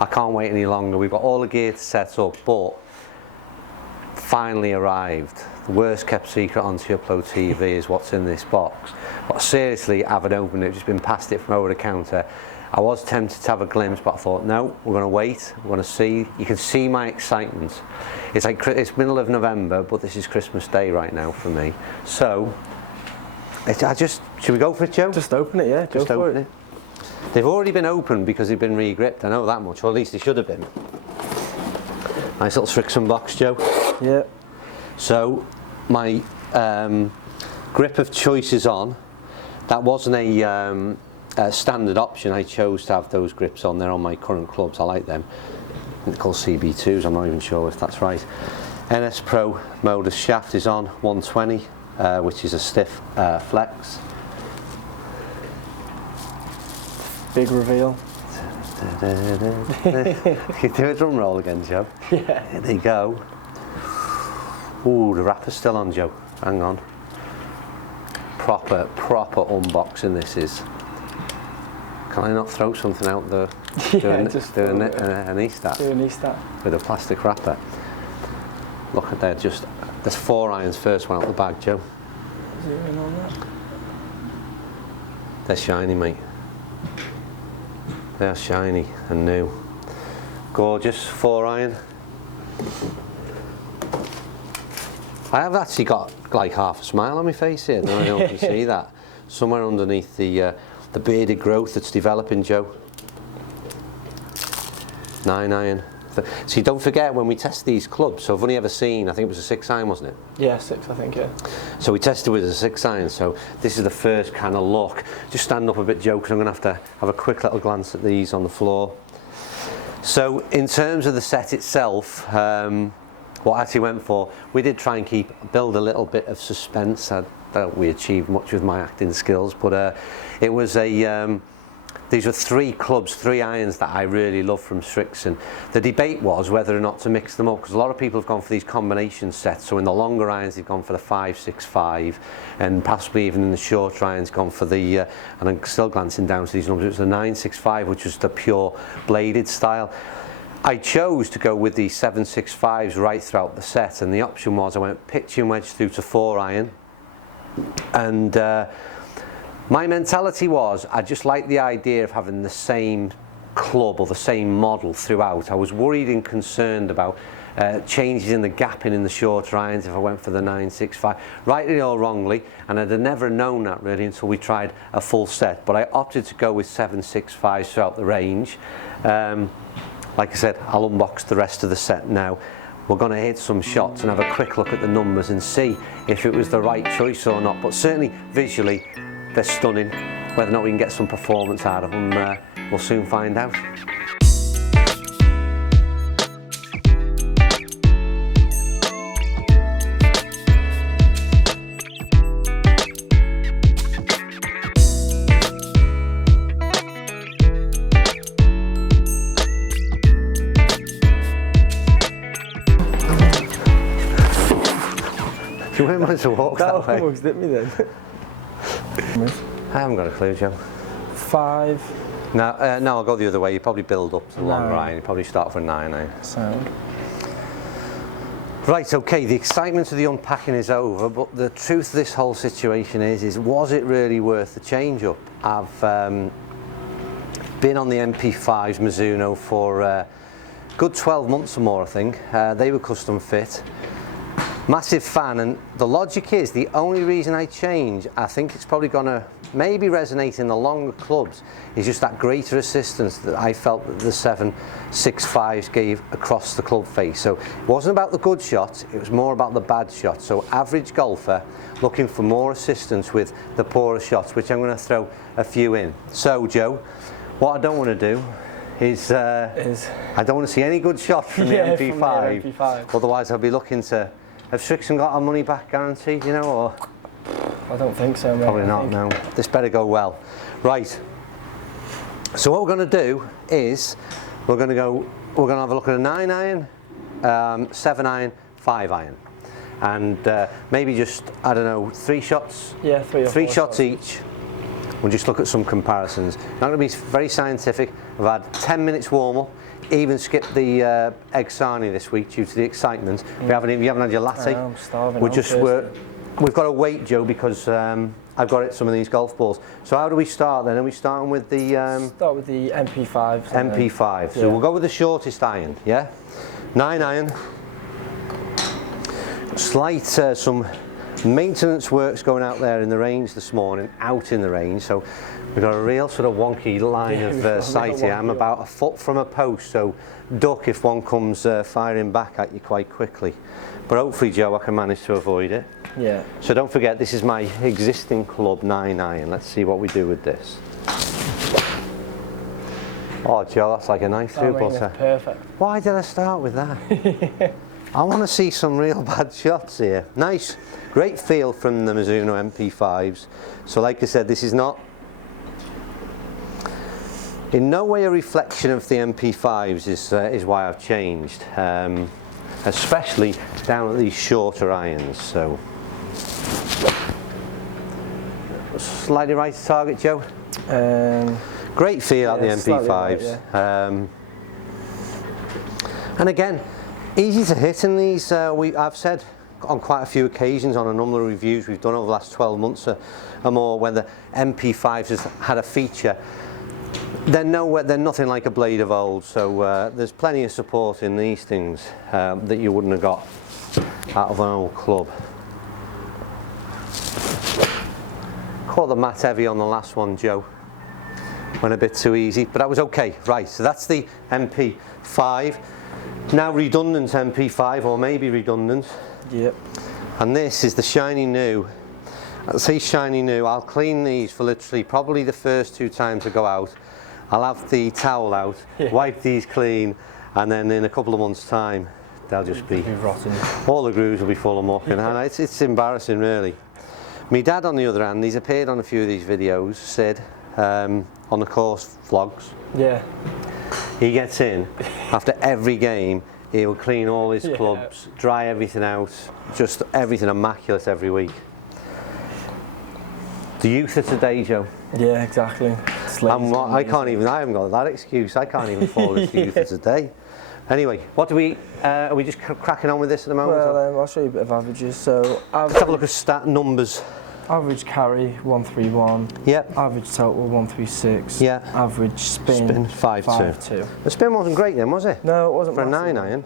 I can't wait any longer. We've got all the gear to set up, but finally arrived. The worst kept secret on Upload TV is what's in this box. But seriously, I haven't opened it, just been past it from over the counter. I was tempted to have a glimpse, but I thought, no, we're going to wait, we're going to see. You can see my excitement. It's like, it's middle of November, but this is Christmas Day right now for me. So, should we go for it, Joe? Just open it, yeah, go for it. They've already been opened because they've been re-gripped, I know that much, or at least they should have been. Nice little Srixon box, Joe. Yeah. So, my grip of choice is on. That wasn't a standard option. I chose to have those grips on there on my current clubs. I like them. They're called CB2s, I'm not even sure if that's right. NS Pro Modus shaft is on 120, which is a stiff flex. Big reveal. You do a drum roll again, Joe? Yeah. There you go. Ooh, the wrapper's still on, Joe. Hang on. Proper unboxing this is. Can I not throw something out there? Yeah, an E-stat. Do an E-stat. With a plastic wrapper. Look at that, there's 4 irons first one out the bag, Joe. Zoom in on that. They're shiny, mate. They're shiny and new. Gorgeous 4 iron. I have actually got like half a smile on my face here. I don't know if you can see that. Somewhere underneath the bearded growth that's developing, Joe. 9 iron. See, don't forget when we test these clubs, so I've only ever seen, I think it was a 6 iron, wasn't it? Yeah, 6, I think, yeah. So we tested with a 6 iron, so this is the first kind of look. Just stand up a bit, Joe, because I'm going to have a quick little glance at these on the floor. So in terms of the set itself, what I actually went for, we did try and build a little bit of suspense. I don't think we achieved much with my acting skills, but it was these were 3 clubs, 3 irons that I really love from Srixon. The debate was whether or not to mix them up, because a lot of people have gone for these combination sets. So in the longer irons, they've gone for the 5-6-5, and possibly even in the shorter irons, gone for the, and I'm still glancing down to these numbers, it was the 9-6-5, which was the pure bladed style. I chose to go with the 7-6-5s right throughout the set, and the option was I went pitching wedge through to 4 iron, and my mentality was I just liked the idea of having the same club or the same model throughout. I was worried and concerned about changes in the gapping in the shorter irons if I went for the 9-6-5, rightly or wrongly, and I'd have never known that really until we tried a full set, but I opted to go with 7-6-5s throughout the range. Like I said, I'll unbox the rest of the set now. We're going to hit some shots and have a quick look at the numbers and see if it was the right choice or not, but certainly visually they're stunning. Whether or not we can get some performance out of them, we'll soon find out. You wouldn't manage to walk that way. That almost hit me then. I haven't got a clue, Joe. 5. No, I'll go the other way. You probably build up to the long iron. You probably start for a 9 iron. Sound. Right, okay, the excitement of the unpacking is over, but the truth of this whole situation is was it really worth the change up? I've been on the MP5s Mizuno for a good 12 months or more, I think. They were custom fit. Massive fan, and the logic is the only reason I change, I think it's probably going to maybe resonate in the longer clubs, is just that greater assistance that I felt that the 7-6-5s gave across the club face. So it wasn't about the good shots, it was more about the bad shots. So average golfer looking for more assistance with the poorer shots, which I'm going to throw a few in. So Joe, what I don't want to do is I don't want to see any good shots from the MP5, from the MP5. Otherwise I'll be looking to. Have Srixon got our money back guaranteed, you know, or? I don't think so, mate. Probably not, no. This better go well. Right. So what we're going to do is we're going to have a look at a 9 iron, 7 iron, 5 iron. And maybe just, I don't know, 3 shots? Yeah, 3 or 4 3 shots each. We'll just look at some comparisons. Not going to be very scientific. I've had 10 minutes warm up. Even skipped the egg sarnie this week due to the excitement. You haven't had your latte. I'm starving. We've got to wait, Joe, because I've got some of these golf balls. So how do we start then? Are we starting with the start with the MP5s. MP5. So we'll go with the shortest iron. Yeah, 9 iron. Slight some maintenance works going out there in the range this morning, out in the range. So we've got a real sort of wonky line of sight here. I'm about a foot from a post, so duck if one comes firing back at you quite quickly. But hopefully, Joe, I can manage to avoid it. Yeah. So don't forget, this is my existing club 9 iron. Let's see what we do with this. Oh, Joe, that's like a knife through butter. Perfect. Why did I start with that? I want to see some real bad shots here. Nice, great feel from the Mizuno MP5s. So like I said, this is not in no way a reflection of the MP5s is why I've changed, especially down at these shorter irons. So slightly right to target, Joe. Great feel out the MP5s. Right, And again, easy to hit in these. I've said on quite a few occasions on a number of reviews we've done over the last 12 months or more, when the MP5s has had a feature, they're nothing like a blade of old. So there's plenty of support in these things that you wouldn't have got out of an old club. Caught the mat heavy on the last one, Joe. Went a bit too easy, but that was okay. Right, so that's the MP5. Now redundant MP5, or maybe redundant. Yep. And this is the shiny new. I'll say shiny new. I'll clean these for literally probably the first 2 times I go out. I'll have the towel out, wipe these clean, and then in a couple of months' time, they'll just be rotten. All the grooves will be full of muck, and it's embarrassing, really. My dad, on the other hand, he's appeared on a few of these videos, Sid, on the course vlogs. Yeah. He gets in after every game. He'll clean all his clubs, dry everything out, just everything immaculate every week. The youth of today, Joe. Yeah, exactly. I haven't got that excuse. I can't even fall into the youth of today. Anyway, what do we? Are we just cracking on with this at the moment? Well, I'll show you a bit of averages. So let's have a look at stat numbers. Average carry 131. Yep. Average total 136. Yeah. Average spin 5.2. The spin wasn't great then, was it? No, it wasn't. For a 9 iron.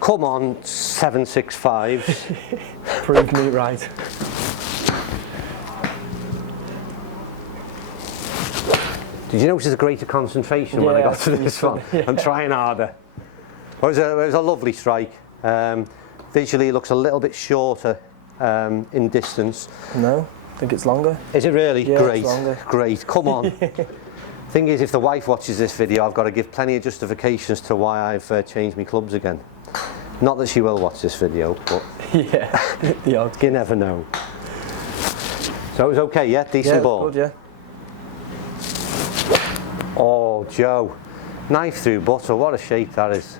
Come on, 7.65s. Prove me right. Did you notice a greater concentration when I got to this one? I'm trying harder. It was a lovely strike. Visually, it looks a little bit shorter in distance. No, I think it's longer. Is it really? Yeah, Great, it's longer. Great. Come on. Thing is, if the wife watches this video, I've got to give plenty of justifications to why I've changed my clubs again. Not that she will watch this video, but yeah, the odds. You never know. So it was okay, yeah? Decent ball? Good, yeah. Oh, Joe. Knife through butter, what a shape that is.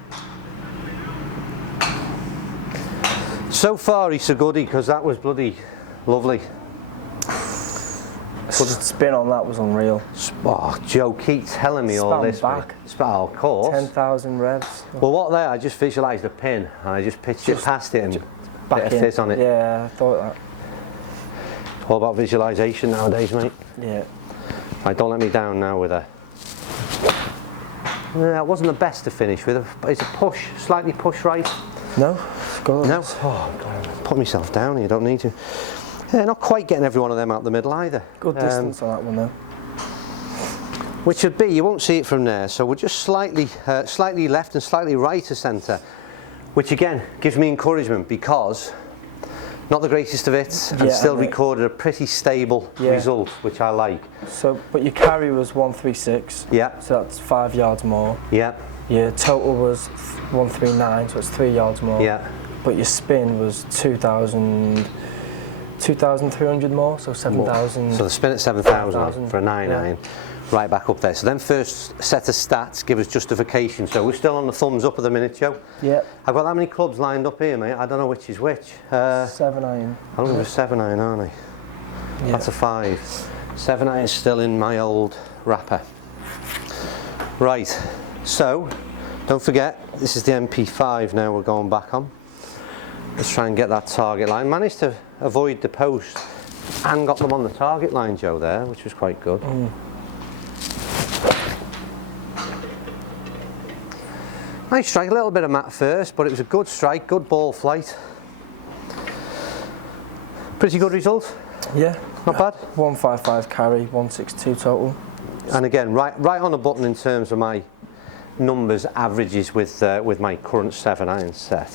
So far he's a goodie, because that was bloody lovely. The spin on that was unreal. Oh, Joe, keep telling me all this. Back. Oh, of course. 10,000 revs. Well, what there, I just visualised a pin, and I just pitched it past it and back bit of fizz on it. Yeah, I thought that. All about visualisation nowadays, mate. Yeah. Right, don't let me down now with a... That wasn't the best to finish with. It's a push, slightly push right. No? Good. No? Oh, God. Put myself down here, don't need to. Yeah, not quite getting every one of them out the middle either. Good distance on that one though. Which would be, you won't see it from there, so we're just slightly left and slightly right of centre, which again gives me encouragement, because not the greatest of it, and still recorded a pretty stable result, which I like. So, but your carry was 136. Yeah. So that's 5 yards more. Yeah. Your total was 139, so it's 3 yards more. Yeah. But your spin was 2,300 more, so 7,000. So the spin at 7,000 for a 9 iron, right back up there. So then first set of stats give us justification. So we're still on the thumbs up at the minute, Joe. Yeah. I've got that many clubs lined up here, mate. I don't know which is which. 7 iron. I'm looking for 7 iron, aren't I? Yeah. That's a 5. 7 iron is still in my old wrapper. Right, so don't forget, this is the MP5 now we're going back on. Let's try and get that target line. Managed to avoid the post and got them on the target line, Joe, there, which was quite good. Nice strike, a little bit of mat first, but it was a good strike, good ball flight. Pretty good result. Yeah. Not bad. 155 carry, 162 total. And again, right on the button in terms of my numbers, averages with my current 7 iron set.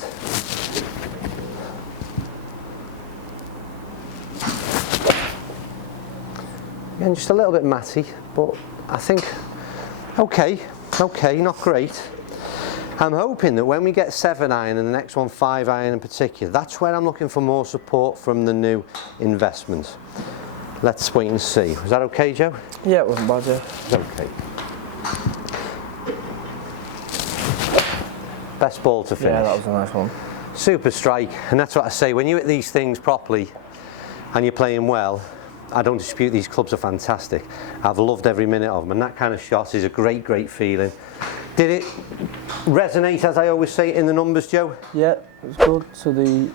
Again, just a little bit matty, but I think okay, not great. I'm hoping that when we get 7 iron and the next one 5 iron in particular, that's where I'm looking for more support from the new investment. Let's wait and see. Was that okay, Joe? Yeah, it wasn't bad, yeah. Okay. Best ball to finish. Yeah, that was a nice one. Super strike, and that's what I say, when you hit these things properly and you're playing well, I don't dispute these clubs are fantastic. I've loved every minute of them, and that kind of shot is a great feeling. Did it resonate, as I always say, in the numbers, Joe? Yeah, it was good. So the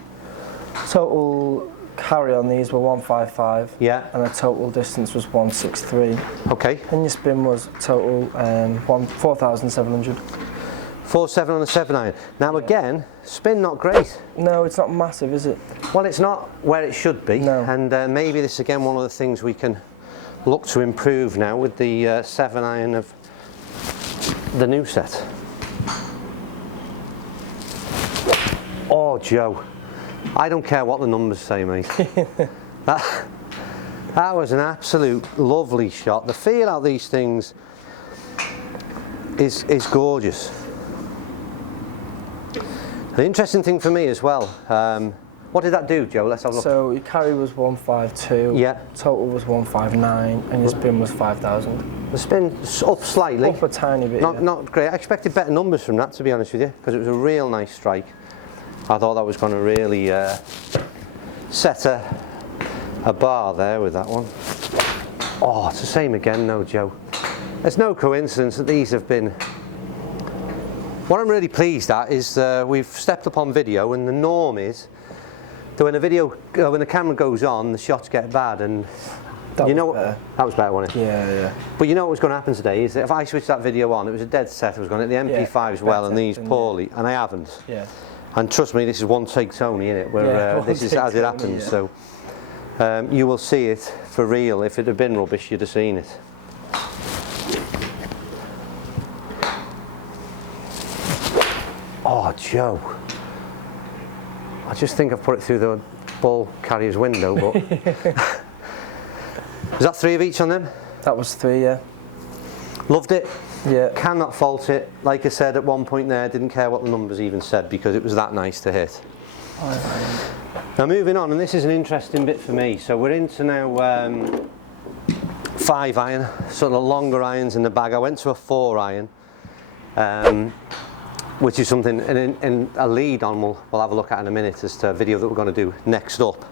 total carry on these were 155. Yeah. And the total distance was 163. Okay. And your spin was total 4,700. 4-7 on the 7 iron. Now again, spin not great. No, it's not massive, is it? Well, it's not where it should be. No. And maybe this is again one of the things we can look to improve now with the 7 iron of the new set. Oh, Joe, I don't care what the numbers say, mate. that was an absolute lovely shot. The feel out these things is gorgeous. The interesting thing for me as well, what did that do, Joe? Let's have a look. So your carry was 152. Yeah. Total was 159, and your spin was 5,000. The spin's up slightly. Up a tiny bit. Not great. I expected better numbers from that, to be honest with you, because it was a real nice strike. I thought that was going to really set a bar there with that one. Oh, it's the same again, no, Joe. There's no coincidence that these have been. What I'm really pleased at is we've stepped up on video, and the norm is that when the camera goes on, the shots get bad, and That you was know better. that was better, wasn't it? Yeah. But you know what was going to happen today is that if I switched that video on, it was a dead set. I was going to hit the MP5s well and these poorly, and I haven't. Yeah. And trust me, this is one take Tony, isn't it? Where this is as it happens. Yeah. So you will see it for real. If it had been rubbish, you'd have seen it. Oh, Joe. I just think I've put it through the ball carrier's window, but is that 3 of each on them? That was 3, yeah. Loved it. Yeah. Cannot fault it. Like I said at one point there, didn't care what the numbers even said because it was that nice to hit. Now moving on, and this is an interesting bit for me. So we're into now 5 iron, sort of longer irons in the bag. I went to a 4 iron, which is something in a lead on we'll have a look at in a minute as to a video that we're going to do next up.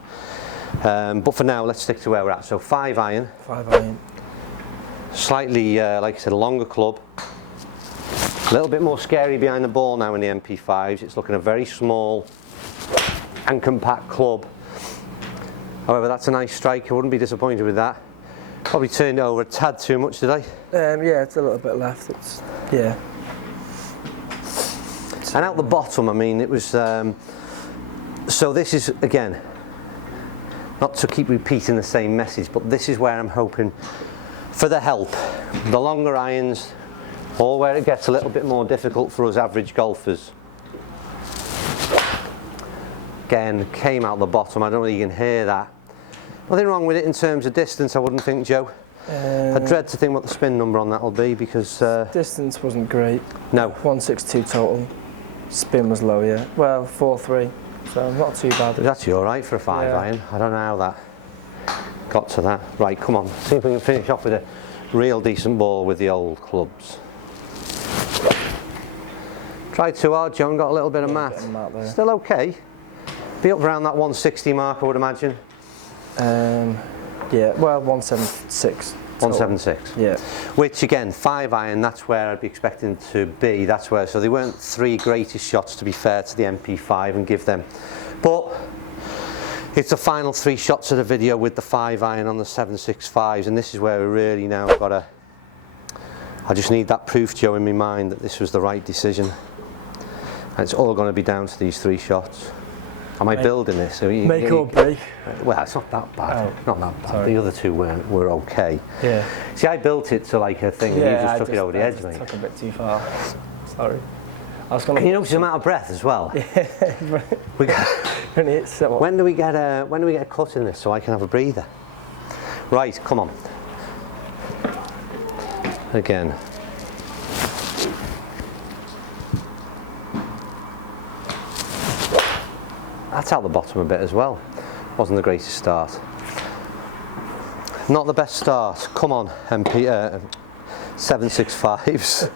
But for now, let's stick to where we're at. So 5 iron. 5 iron. Slightly, like I said, a longer club. A little bit more scary behind the ball now in the MP5s. It's looking a very small and compact club. However, that's a nice strike. I wouldn't be disappointed with that. Probably turned it over a tad too much, did I? Yeah, it's a little bit left. It's yeah. And out the bottom, I mean, it was. So this is again, not to keep repeating the same message, but this is where I'm hoping for the help. The longer irons, or where it gets a little bit more difficult for us average golfers. Again, came out the bottom. I don't know if you can hear that. Nothing wrong with it in terms of distance, I wouldn't think, Joe. I dread to think what the spin number on that will be because... distance wasn't great. No. 162 total. Spin was low, yeah. Well, 4-3, so not too bad. It was actually all right for a 5 iron. I don't know how that got to that. Right, come on. See if we can finish off with a real decent ball with the old clubs. Tried too hard, John. Got a little bit of mat. Still okay. Be up around that 160 mark, I would imagine. Yeah, well, 176. 176. Yeah. Which again, 5 iron, that's where I'd be expecting to be. That's where, so they weren't 3 greatest shots, to be fair to the MP5 and give them. But it's the final 3 shots of the video with the 5 iron on the 765s, and this is where we really now got to, I just need that proof, Joe, in my mind that this was the right decision. And it's all going to be down to these 3 shots. Am I building this? Make or break. Well, it's not that bad. Oh, Not that bad. sorry. The other 2 were okay. Yeah. See, I built it to like a thing, and you just took it over the edge, mate. Took a bit too far. Sorry. I was gonna. You notice I'm out of breath as well. We got, when do we get a cut in this so I can have a breather? Right, come on. Again. That's out the bottom a bit as well. Wasn't the greatest start. Not the best start. Come on, MP 765s.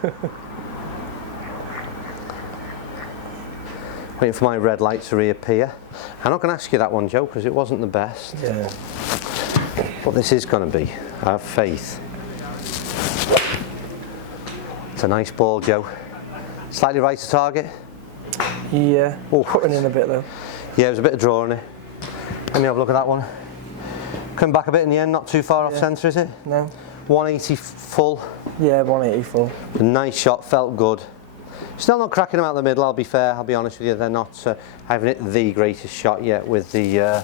Waiting for my red light to reappear. I'm not going to ask you that one, Joe, because it wasn't the best. Yeah. But this is going to be. I have faith. It's a nice ball, Joe. Slightly right to target. Yeah. Oh, putting in a bit though. Yeah, there's a bit of draw in it. Let me have a look at that one. Come back a bit in the end, not too far off centre, is it? No. 180 full. Yeah, 180 full. A nice shot, felt good. Still not cracking them out the middle, I'll be fair, I'll be honest with you. They're not, I haven't hit the greatest shot yet with the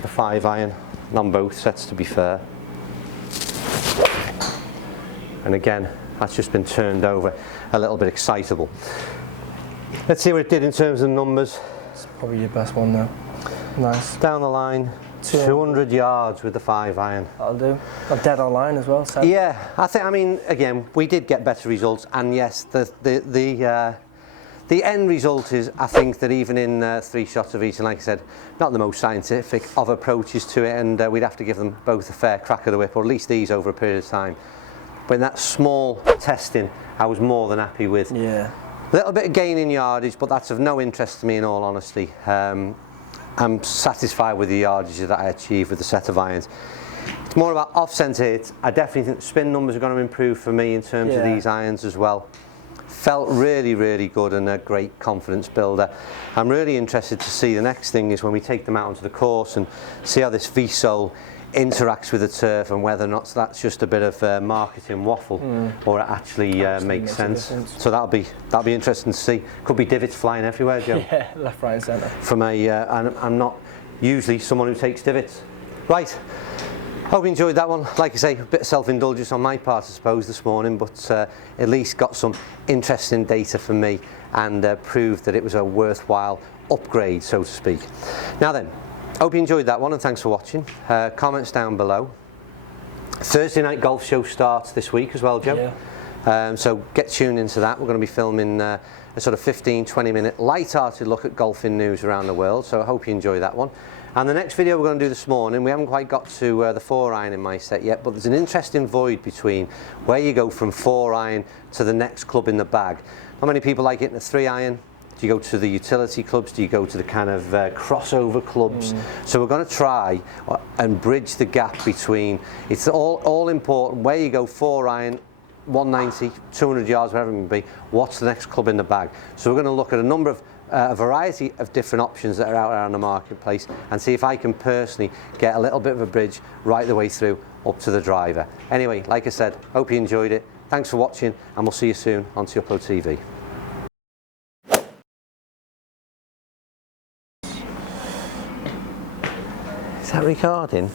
5 iron on both sets, to be fair. And again, that's just been turned over, a little bit excitable. Let's see what it did in terms of numbers. It's probably your best one now. Nice. Down the line, 200 yards with the 5 iron. That'll do. I'm dead on line as well. So. Yeah, I mean, again, we did get better results, and yes, the end result is, I think, that even in 3 shots of each, and like I said, not the most scientific of approaches to it, and we'd have to give them both a fair crack of the whip, or at least these over a period of time. But in that small testing, I was more than happy with. Yeah. A little bit of gain in yardage, but that's of no interest to me in all honesty. I'm satisfied with the yardage that I achieved with the set of irons. It's more about off-centre hits. I definitely think the spin numbers are going to improve for me in terms of these irons as well. Felt really, really good and a great confidence builder. I'm really interested to see the next thing is when we take them out onto the course and see how this V-sole interacts with the turf and whether or not that's just a bit of marketing waffle or it actually makes sense. So that'll be interesting to see. Could be divots flying everywhere, Joe. Yeah, left, right and centre. From a, I'm not usually someone who takes divots. Right, hope you enjoyed that one. Like I say, a bit of self-indulgence on my part I suppose this morning, but at least got some interesting data for me and proved that it was a worthwhile upgrade, so to speak. Now then, hope you enjoyed that one and thanks for watching. Comments down below. Thursday night golf show starts this week as well, Joe. Yeah. So get tuned into that. We're going to be filming a sort of 15-20 minute light-hearted look at golfing news around the world, so I hope you enjoy that one. And the next video we're going to do this morning, we haven't quite got to the 4 iron in my set yet, but there's an interesting void between where you go from 4 iron to the next club in the bag. Not many people like hitting a 3 iron. Do you go to the utility clubs? Do you go to the kind of crossover clubs? So we're going to try and bridge the gap between, it's all important, where you go 4 iron, 190, 200 yards, whatever it may be, what's the next club in the bag? So we're going to look at a number of, a variety of different options that are out there on the marketplace and see if I can personally get a little bit of a bridge right the way through up to the driver. Anyway, like I said, hope you enjoyed it. Thanks for watching and we'll see you soon on Upload TV. Is that recording?